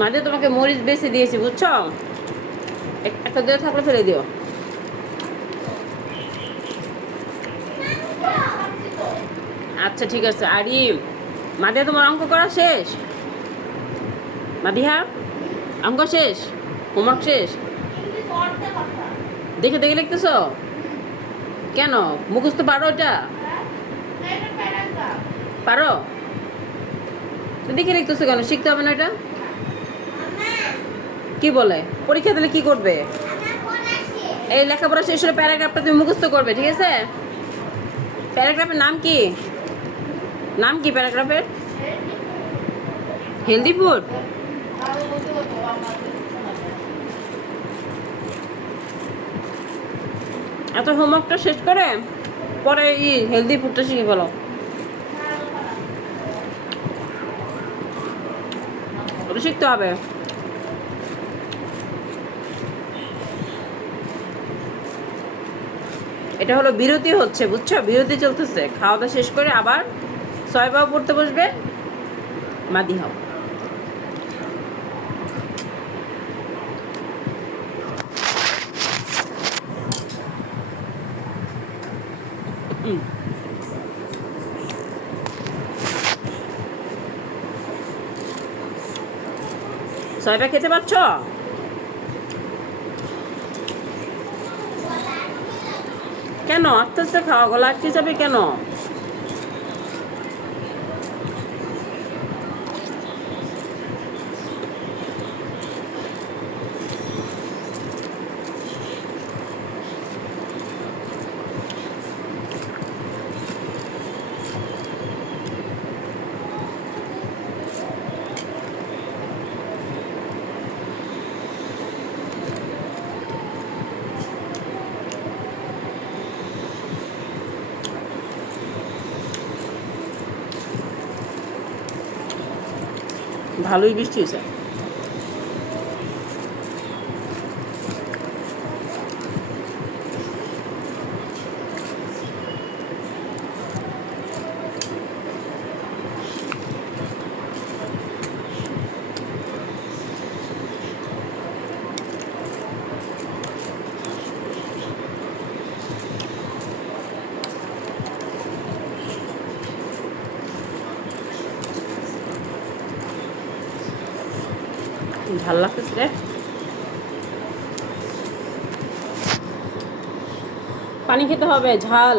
মাঝে তোমাকে মরিচ বেশি দিয়েছি বুঝছো, একটা দিয়ে থাকলে ফেলে দিও। আচ্ছা ঠিক আছে। আরে মাদিয়া তোমার অঙ্ক করা শেষ? মাদিহা অঙ্ক শেষ, হোমওয়ার্ক শেষ? দেখে দেখে লিখতেছো কেন? মুখস্থ পারো এটা? পারো তো দেখে লিখতেছো কেন? শিখতে হবে না এটা? কি বলে পরীক্ষা দিলে কি করবে? এই লেখাপড়া শেষ হলে প্যারাগ্রাফটা তুমি মুখস্থ করবে, ঠিক আছে? প্যারাগ্রাফের নাম কি? নাম কি প্যারাগ্রাফের? Healthy food? এত হোমওয়ার্কটা শেষ করে পরে হেলদি ফুডটা শিখে বলো। ওটা শিখতে হবে। এটা হলো বিরতি হচ্ছে বুঝছো, বিরতি চলতেছে। খাওয়া দাওয়া শেষ করে আবার ছয়বার পড়তে বসবে, মাদি হও। ছয়বার খেতে পারছ? কেন আস্তে আস্তে খাওয়া, গলা আটকে যাবে কেন? ভালোই বৃষ্টি হয়েছে। ভাল লাগতেছে রে। পানি খেতে হবে, ঝাল।